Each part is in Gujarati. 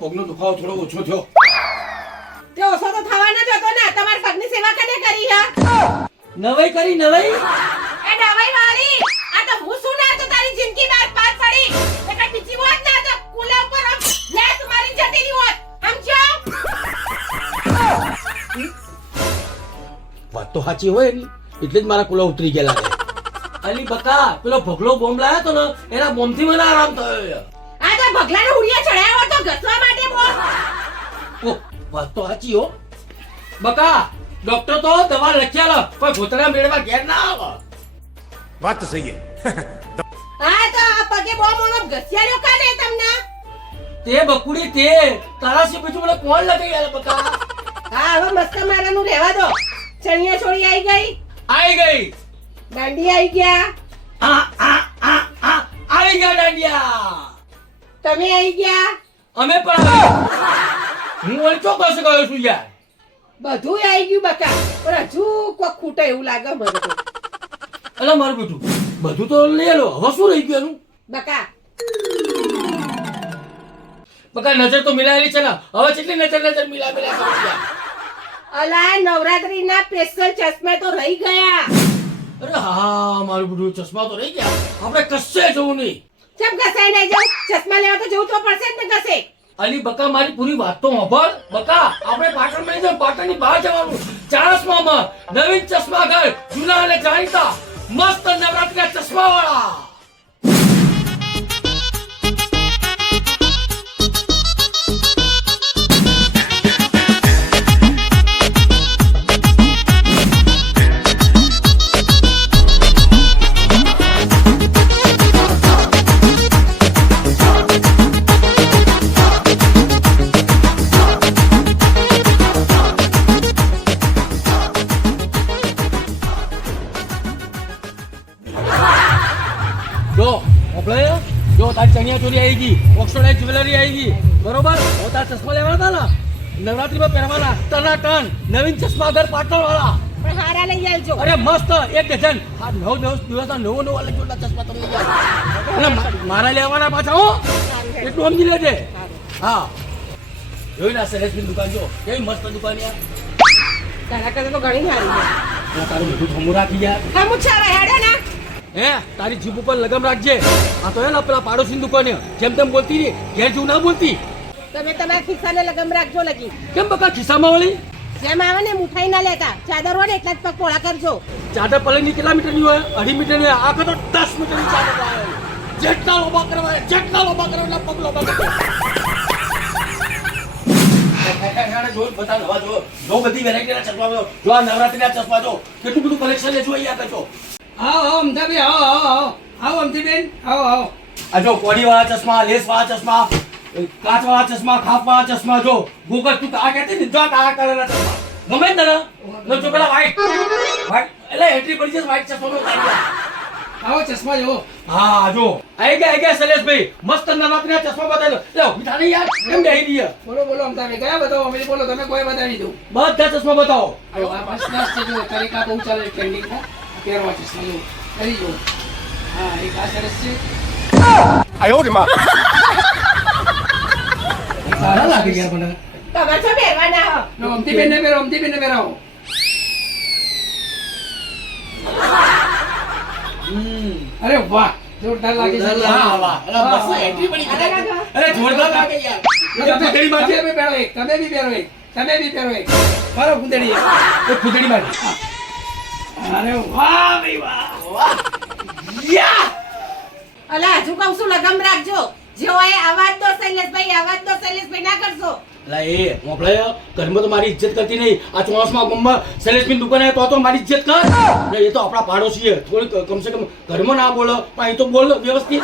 પગનો દુખાવો થોડો ઓછો થયો. તે ઓછો તો થવાનો જ હતો ને. તમારી પગની સેવા કને કરી હે? નવાઈ કરી નવાઈ. એ દવાઈ વાળી આ તો હું શું ના તો તારી જિંદગી બાર પાર પડી. એ કઈ બીજી વાત ના તો કુલા ઉપર લે તમારી જતી ની હોત. સમજો? વાત તો સાચી હોય ને એટલે જ મારા કુલા ઉતરી ગયા લાગે. અલી બકા પેલો ભગલો બોમ્બ લાયો તો ને એના બોમ્બથી મને આરામ થયો. આ તો ભગલાનો ઉડિયા ચડાયો તો ઘસવા માટે બોલ. ઓહ, વાત તો સાચી હો. બકા ડોક્ટર તો દવા લખ્યા પણ ભૂતરા મેળવા ઘેર ના આવે. વાત તો સહી है. હા તો આ પગે બહુ મોનો ઘસ્યાડ્યો કાને તમને? તે બકુડી તે તારા સિવાય બીજું મને કોણ લગાઈ યાર બકા. હા હવે મસ્ત મારાનું રહેવા દો. ચણિયા છોડી આવી ગઈ, આવી ગઈ. દાંડી આવી ગયા, આવી ગયા દાંડિયા. તમે આવી ગયા, અમે પણ આવ્યા. હું વળી ચોક્કસ ગયો છું યાર. બધું આવી ગયું બકા. પણ હજુ કોક ખૂટે એવું લાગે મને તો. અલા મારું બેટું બધું તો લઈ લો. હવે શું રહી ગયું એનું? બકા બકા નજર તો મિલાયેલી છે ને. હવે કેટલી નજર મિલા કરી યાર. અલા નવરાત્રીના સ્પેશિયલ ચશ્મા તો રહી ગયા. અરે હા મારું બેટું ચશ્મા તો રહી ગયા. આપણે કશે જવું નહીં. કેમ ઘસાઈ નહીં જાવ? ચશ્મા લેવા તો જવું તો પડશે જ ને ઘસે. અલી બકા મારી પૂરી વાત તો સાંભળ. બકા આપણે પાટણમાં નહીં જવાનું, પાટણની બહાર જવાનું. ચાણસ્મામાં નવીન ચશ્મા ઘર, જૂના અને જાણીતા મસ્ત નવરાત્રીના ચશ્મા વાળા. જો આપણે જો તારી ચણિયા ચોરી આવી ગઈ, ઓક્સફોર્ડ જ્વેલરી આવી ગઈ, બરોબર. હવે તાર ચશ્મા લેવાના હતા ને નવરાત્રીમાં પહેરવાના ટનાટન નવીન ચશ્મા ઘર પાટણ વાળા. પણ હારા લઈ આવજો. અરે મસ્ત 1 ડઝન. આ 9 દિવસના નવો લઈ ગયો ચશ્મા તમે લઈ જાઓ. અને મારા લેવાના પાછા હો, એટલું સમજી લેજે. હા જોઈ ના સરેશની દુકાન જો કેવી મસ્ત દુકાન યાર. તારા કરતા તો ઘણી સારી છે. તારું બધું થમું રાખી યાર. હમ ઉછાળા હેડે ને. હે તારી જીભ ઉપર લગામ રાખજે. આ તો હે ને પેલા પાડોશીની દુકાને જેમ તેમ બોલતી રહી, ઘેર જેવું ના બોલતી. તમે તમારા ખિસ્સાને લગમ રાખજો લગી. કેમ બકા ખિસ્સામાં વળી? જેમ આવે ને મુઠાઈ ના લેતા. ચાદર હોય ને એટલા જ પગ પોળા કરજો. ચાદર પલંગની કેટલા મીટરની હોય? 2.5 મીટરની હોય. આ તો 10 મીટરની ચાદર લાવે. જેટલા લોબા કરવા એટલા પગ લોબા કરો. જો બધા નવા જો બધી વેરાયટીના ચશ્મા જો. જો આ નવરાત્રીના ચશ્મા જો કેટલું બધું કલેક્શન છે. જો અહીંયા કરજો. આવો અમદાબી આવો અમતીબેન આવો. આ જો કોડી વાળા ચશ્મા, લેસ વાળા ચશ્મા, કાચ વાળા ચશ્મા, ખાપ વાળા ચશ્મા જો. ગોગલ તું આ કહેતી ને જો આ કલરના ચશ્મા ગમે ને તને? જો પેલા વ્હાઈટ એટલે એન્ટ્રી પડી જશે વ્હાઈટ ચશ્મા નો કાઢી. આવો ચશ્મા જોવો. હા જો આઈ ગયા શૈલેષભાઈ મસ્ત નવરાત્રીના ચશ્મા બતાવી દો. લે મીઠા નહીં યાર કેમ બેહી દઈએ? બોલો અમદાબી કયા બતાવો અમે બોલો તમે કોઈ બતાવી દો. બધા ચશ્મા બતાવો. આવો આ ફર્સ્ટ ક્લાસ છે જો તરીકા બહુ ચાલે ટ્રેન્ડિંગ ના પહેરવા ચશ્મા જો કરી જો. હા એક આ સરસ છે. 哎呦我的妈！ સારા લાગે યાર મને. તમે છો પહેરવાના હો. નો અમતીબેન ને પહેરાવો. અરે વાહ જોરદાર લાગે છે. વાહ વાહ અરે મસ્ત એન્ટ્રી પડી ગઈ. અરે જોરદાર લાગે યાર. તમે ઘડી બાજુ તમે બી પહેરો એક. મારો ગુંદડી એ ખુદડી બાજુ. અરે વાહ ભાઈ વાહ. વાહ યા અલા હજુ કહું છું લગમ રાખજો. જેવો એ આવાજ દો શૈલેષભાઈ ના કરશો. અલા એ મોકલે ઘરમાં તો મારી ઇજ્જત કરતી નહીં. આ ચોમાસમાં ગમમાં શૈલેષની દુકાને તો મારી ઇજ્જત કર. એ તો આપણા પાડોશી છે. થોડી કમસે કમ ઘરમાં ના બોલો પણ અહીં તો બોલ વ્યવસ્થિત.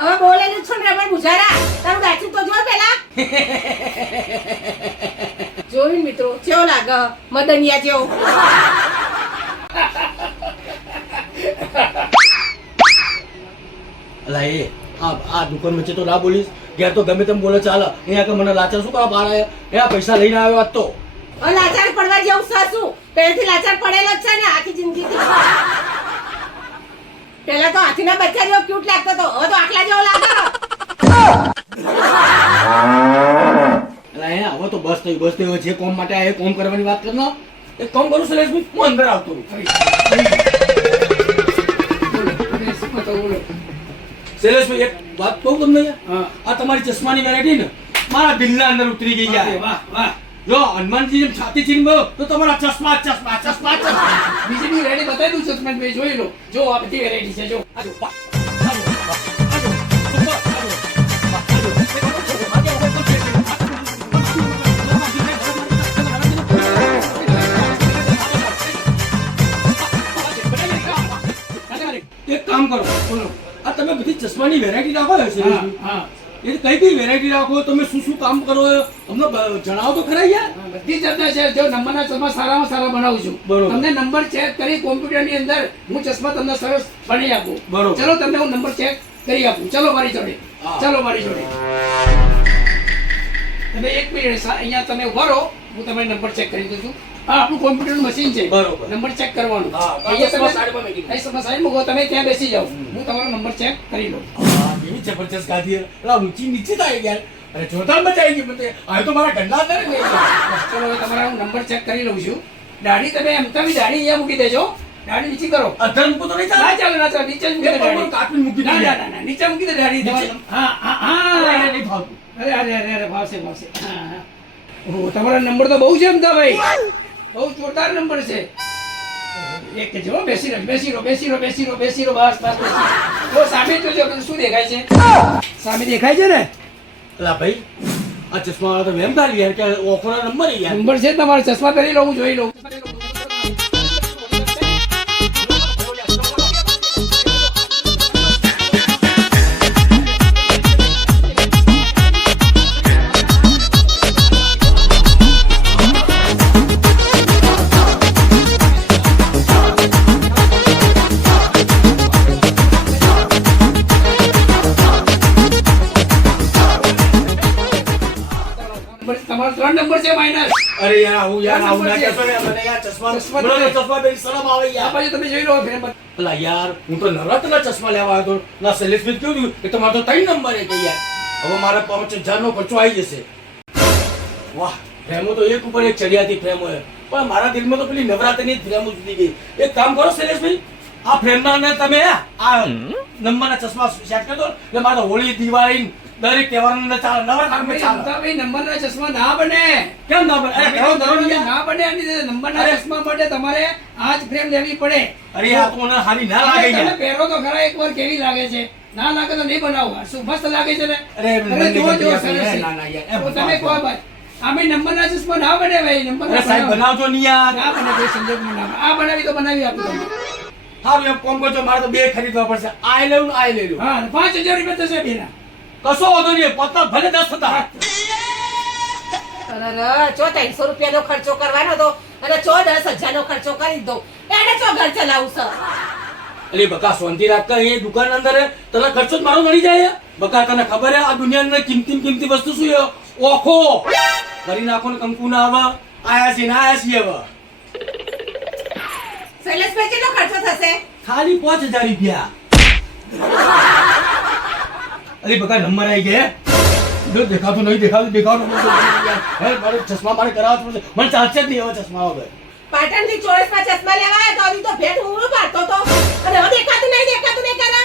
હવે બોલેલું છો ને રબર બુઝારા. તારું ગાચું તો જો પેલા. જોયું મિત્રો કેવો લાગે મદનિયા જેવો. અલા એ આ દુકાન વચ્ચે તો ના બોલીશ. ઘેર તો ગમે તેમ બોલે ચાલે. અહીંયા કે મને લાચાર શું કરવા બહાર આવ્યા? એ આ પૈસા લઈને આવ્યો આજ તો. લાચાર પડવા જેવું સાસુ. પહેલેથી લાચાર પડેલો જ છે ને આખી જિંદગીથી. પેલા તો હાથીના બચ્ચા જેવો ક્યુટ લાગતો હતો. હવે તો આખલા જેવો લાગે. હવે તો બસ થઈ હવે જે કોમ માટે આ એ કોમ કરવાની વાત કરનો એક કામ કરું શૈલેષભાઈ હું અંદર આવતો રહું બોલો તમે શું કહો બોલો શૈલેષભાઈ એક વાત કહું તમને યાર? હા આ તમારી ચશ્માની વેરાયટી ને મારા દિલના અંદર ઉતરી ગઈ યાર વાહ વાહ જો હનુમાનજી જેમ છાતી છીનવો તો તમારા ચશ્મા ચશ્મા ચશ્મા ચશ્મા બીજી બી વેરાયટી બતાવી દઉં સસ્પેન્ડ જોઈ લો જો આ બધી વેરાયટી છે જો આજો, આજો, એક કામ કરો બોલો આ તમે બધી ચશ્માની વેરાયટી રાખો છો હા શૈલેષભાઈ? હા એ કઈ કઈ વેરાયટી રાખો તમે શું શું કામ કરો અમને જણાવો તો ખરા યાર બધી ચર્ચા છે જો નંબરના ચશ્મા સારામાં સારા બનાવું છું બરોબર. તમને નંબર ચેક કરી કોમ્પ્યુટરની અંદર હું ચશ્મા તમને સરસ બનાવી આપું બરોબર. ચલો તમને હું નંબર ચેક કરી આપું ચલો મારી જોડે હા. ચલો મારી જોડે તમે 1 મિનિટ અહીંયા તમે ઉભા રહો હું તમને નંબર ચેક કરી દઉં છું હા આપણું કોમ્પ્યુટર મશીન છે બરોબર. નંબર ચેક કરવાનું હા, અહીંયા ચશ્મા તમે સાઈડમાં મૂકી દો. અહીં સાઈડ મૂકો તમે ત્યાં બેસી જાઓ હું તમારો નંબર ચેક કરી લઉં આ કેવી જબરજસ્ત ગાદી એટલે ઊંચી નીચે થાય યાર અરે જોરદાર મજા આવી ગઈ મને આ તો મારા ગંડા કરે ને ચલો હવે તમારા હું નંબર ચેક કરી લઉં છું દાઢી તમે એમ તમે દાઢી અહીંયા મૂકી દેજો દાઢી નીચે કરો અધર મૂકો તો નહીં ના ચાલે ચાલે ના ચાલે નીચે જ મૂકી દે દાઢી કાપીને મૂકી ના દઈએ. ના ના ના નીચે મૂકી દે દાઢી નીચે? તમારે. હા હા અરે, હા નહીં ફાવતું. અરે અરે અરે અરે ભાવશે ભાવશે હા હા ઓહો તમારો નંબર તો બહુ છે અમદાભાઈ બહુ જોરદાર નંબર છે એક જ હો બેસી રહો બેસી રહો બેસી રહો બેસી રહો બેસી રહો બસ બસ બેસી રહો. જો સામે જોજો કે શું દેખાય છે સામે દેખાય છે ને અલા ભાઈ આ ચશ્મા વાળા તો વેમ કાઢી યાર કે ઓખોના નંબર યાર નંબર છે તમારો ચશ્મા પહેરી લઉં જોઈ લઉં તમારો 3 નંબર છે માઇનસ અરે યાર આવું ના કહેશો ને મને યાર ચશ્મા ચશ્મા મને તો ચશ્મા પહેરી શરમ આવે આ યાર બાજુ તમે જોઈ લો ફેર અલા યાર હું તો નવરાત્રના ચશ્મા લેવા આવ્યો હતો ના શૈલેષભાઈ કેવું કે તમારો તો 3 નંબર એ કે યાર હવે મારા 5000 નો ખર્ચો આવી જશે વાહ ફ્રેમો તો એક ઉપર એક ચડિયાતી ફ્રેમો છે પણ મારા દિલમાં તો પેલી નવરાત્રીની જ ફ્રેમો જુદી ગઈ એક કામ કરો શૈલેષભાઈ આ ફ્રેમના ને તમે આ નંબરના ચશ્મા સેટ કરી દો એટલે મારે તો હોળી દિવાળી દરેક તહેવારોને ચાલે નવરાત્રિમાં ચાલે અમદાભાઈ નંબરના ચશ્મા ના બને કેમ ના બને? અરે કરો કરો ને યાર. ના બને આની અંદર નંબરના અરે. ચશ્મા માટે તમારે આ જ ફ્રેમ લેવી પડે અરે આ તો મને હારી ના લાગે તમે યાર પહેરો તો ખરા એકવાર કેવી લાગે છે ના લાગે તો નહીં બનાવો શું મસ્ત લાગે છે ને અરે, મને જુઓ, ગમતી જુઓ, આપી, સરસ છે. ના, ના, યાર. તો તમે કહો ભાઈ આમે નંબરના ચશ્મા ના બને ભાઈ નંબરના અરે સાહેબ બનાવજો નહીં યાર ના બને કોઈ સંજોગમાં ના બને. આ બનાવી તો બનાવી આપું તમને હારું એમ કોમ કરજો મારે તો બે ખરીદવા પડશે આ લઈ લઉં ને આ લઈ લઉં હા 5000 રૂપિયા થશે બેના કશો વાંધો નહીં પત્તા ભલે 10 થતા અરે ચો 300 રૂપિયાનો ખર્ચો કરવાનો હતો અને ચો 10,000 નો ખર્ચો કરી દો એને ચો ઘર ચલાવું છે અરે બકા શાંતિ રાખ કે એ દુકાન અંદર તને ખર્ચો જ મારો નડી જાય બકા તને ખબર હે આ દુનિયાની અંદર કિંમતી વસ્તુ શું છે ઓખો કરી નાખો ને કંકુ ના આવે આયા છીએ હવે શૈલેષભાઈ કેટલો ખર્ચો થશે ખાલી 5000 રૂપિયા અરે બકા નંબર આવી ગયા જો દેખાતું નહીં દેખાતું હે મારે ચશ્મા મારે કરાવવા પડશે મને ચાલશે જ નહીં હવે ચશ્મા વગર પાટણથી ચોઈસમાં ચશ્મા લેવા આવ્યા તો હજી તો ભેટ હું પાડતો તો અને હવે દેખાતું નહીં કરા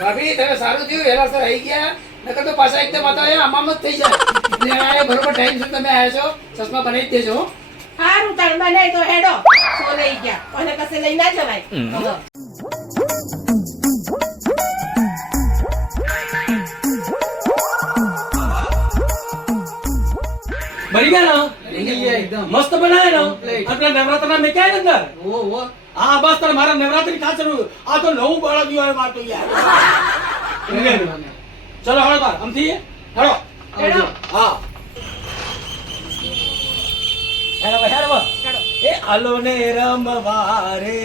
ભાભી તમે સારું થયું વેલાસર આવી ગયા નકર તો પાછા એકદમ હતા આમામ જ થઈ જાય એટલે આ બરોબર ટાઈમ સુધી તમે આવ્યા છો ચશ્મા બનાવી જ દેજો હારું તાણ બનાવી તો હેડો સો લઈ ગયા અને કશે લઈ ના જવાય હવે. બની ગયા બની ગયા એકદમ. ને મસ્ત બનાવ્યા ને Complete. આપણા નવરાત્રના મેં ક્યાં અંદર ઓ હા બસ તારે મારા નવરાત્રી ખાસ જરૂર આ તો નવું બળદિયું આવે માર તો યાર ચલો હળો તાર આમથી હળો હેડો હા હેડો હેડો એ આલો ને રમવા રે